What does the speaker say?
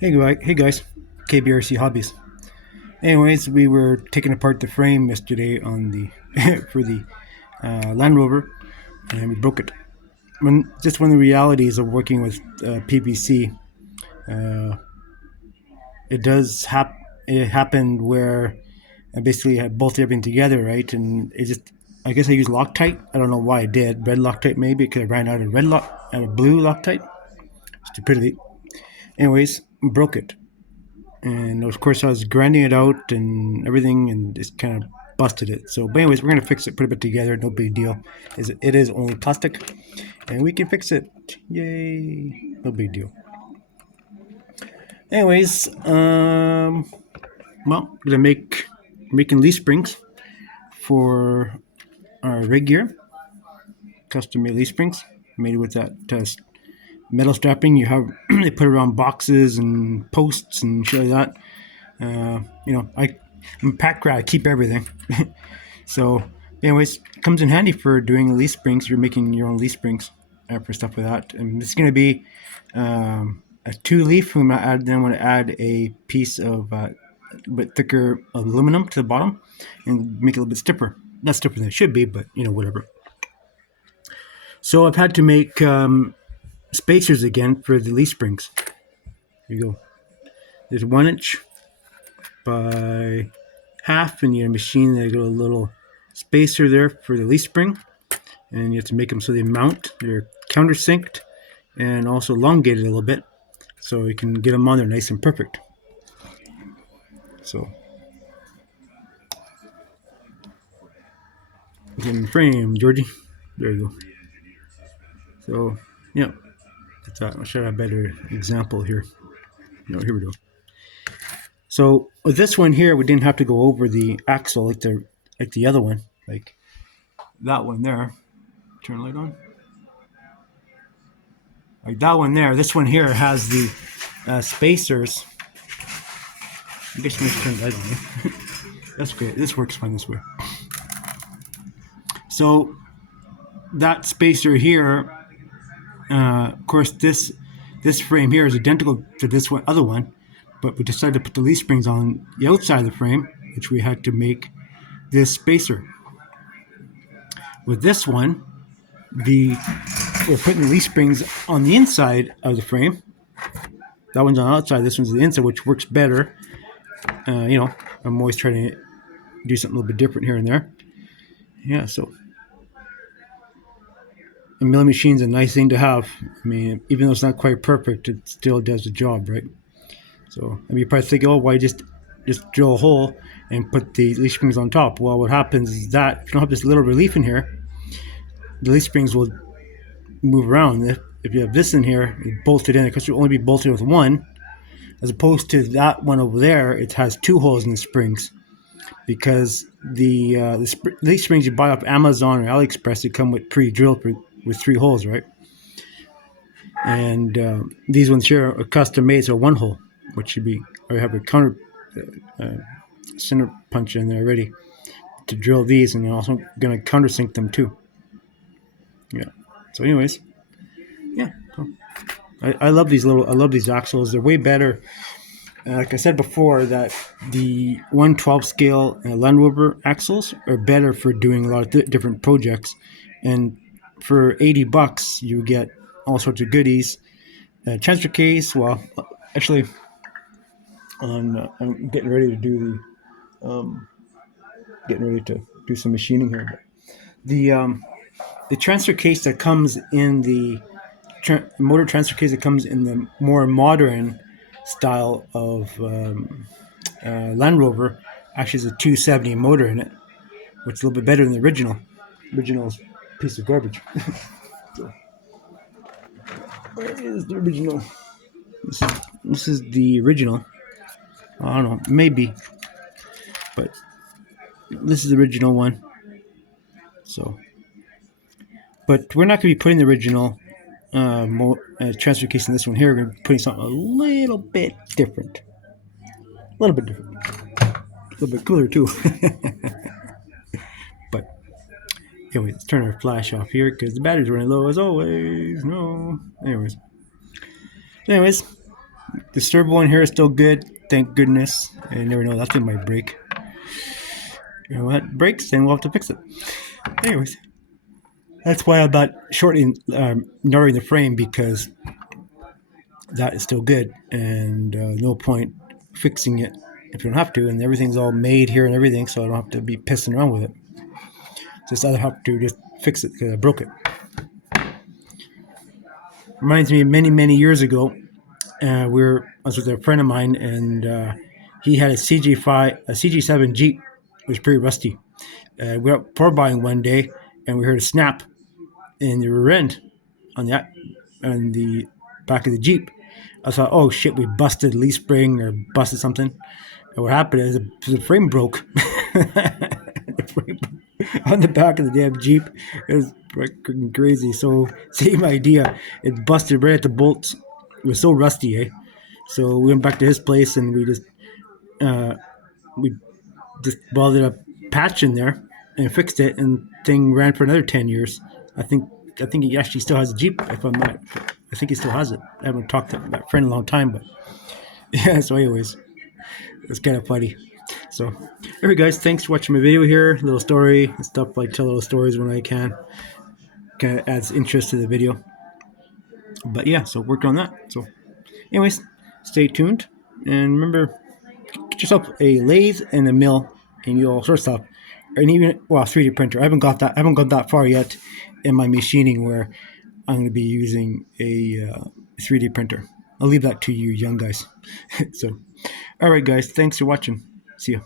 Hey guys, KBRC Hobbies. Anyways, we were taking apart the frame yesterday on the for the Landrover, and we broke it. Just one of the realities of working with PVC, uh, it happened where I basically had bolted everything together, right? And it just I guess I used Loctite. I don't know why I did red Loctite maybe because I ran out of blue Loctite. Stupidity. Anyways, broke it. And of course I was grinding it out and everything, and just kind of busted it. So, but anyways, we're gonna fix it, put it back together. No big deal. It is only plastic, and we can fix it. Yay! No big deal. Anyways, well, gonna making leaf springs for our rig gear. Custom made leaf springs made with that metal strapping. You have they put around boxes and posts and shit like that. I'm a pack rat. I keep everything. So, anyways, it comes in handy for doing leaf springs. You're making your own leaf springs for stuff like that. And it's going to be a 2 leaf. I'm going to add a piece of a bit thicker aluminum to the bottom and make it a little bit stiffer. Not stiffer than it should be, but whatever. So I've had to make spacers again for the leaf springs. Here you go. There's 1 inch by half, and you machine they got a little spacer there for the leaf spring, and you have to make them so they mount. They're countersinked and also elongated a little bit, so you can get them on there nice and perfect. So, get in the frame, Georgie. There you go. So, yeah, that's that. I'll show you a better example here. Here we go. So with this one here, we didn't have to go over the axle like the other one, like that one there. Turn the light on. Like that one there. This one here has the spacers. I guess we should turn the light on. That's great. This works fine this way. So that spacer here, of course, this frame here is identical to this other one, but we decided to put the leaf springs on the outside of the frame, which we had to make this spacer. With this one, we're putting the leaf springs on the inside of the frame. That one's on the outside, this one's on the inside, which works better. I'm always trying to do something a little bit different here and there. Yeah, so a milling machine's a nice thing to have. I mean, even though it's not quite perfect, it still does the job, right? So, you're probably thinking, oh, why just drill a hole and put the leaf springs on top? Well, what happens is that if you don't have this little relief in here, the leaf springs will move around. If you have this in here, it's bolted in, because you'll only be bolted with one, as opposed to that one over there, it has 2 holes in the springs. Because the leaf springs you buy off Amazon or AliExpress, they come with pre-drilled with 3 holes, right? And these ones here are custom made, so 1 hole, which should be, or have a center punch in there already to drill these, and I'm also going to countersink them too. Yeah. So, anyways, yeah. So I love these axles. They're way better. Like I said before, that the 1/12 scale Landrover axles are better for doing a lot of different projects, and for $80 you get all sorts of goodies. Transfer case. Well, actually, I'm getting ready to do some machining here. But the transfer case that comes in the motor transfer case that comes in the more modern style of Landrover actually has a 270 motor in it, which is a little bit better than the original. Original's a piece of garbage. So, where is the original? This is the original. I don't know, maybe, but this is the original one. So, but we're not going to be putting the original transfer case in this one here. We're going to be putting something a little bit different. A little bit different. A little bit cooler too. But anyway, let's turn our flash off here because the battery's running low as always. No. Anyways, The servo one here is still good. Thank goodness. I never know, that thing might break. You know what? Breaks, then we'll have to fix it. Anyways, that's why I'm not shortening, narrowing the frame, because that is still good, and no point fixing it if you don't have to. And everything's all made here and everything, so I don't have to be pissing around with it. Just either have to just fix it because I broke it. Reminds me of many years ago. I was with a friend of mine, and he had a CG7 Jeep. It was pretty rusty. We were up pour buying one day, and we heard a snap in the rear end on the back of the Jeep. I thought, oh shit, we busted a leaf spring or busted something. And what happened is the frame broke. The frame on the back of the damn Jeep. It was freaking crazy. So same idea. It busted right at the bolts. It was so rusty, eh? So we went back to his place, and uh, we just welded a patch in there and fixed it, and thing ran for another 10 years. I think I think he actually still has a Jeep. If I'm not, I think he still has it. I haven't talked to that friend in a long time, but yeah. So, anyways, it's kind of funny. So, anyway, guys, thanks for watching my video here. Little story and stuff. Like, tell little stories when I can. Kind of adds interest to the video. But yeah, so worked on that. So, anyways, stay tuned, and remember, get yourself a lathe and a mill, and you all sorts of stuff. And even, well, 3D printer. I haven't got that far yet in my machining where I'm going to be using a 3D printer. I'll leave that to you young guys. So, all right, guys, thanks for watching. See ya.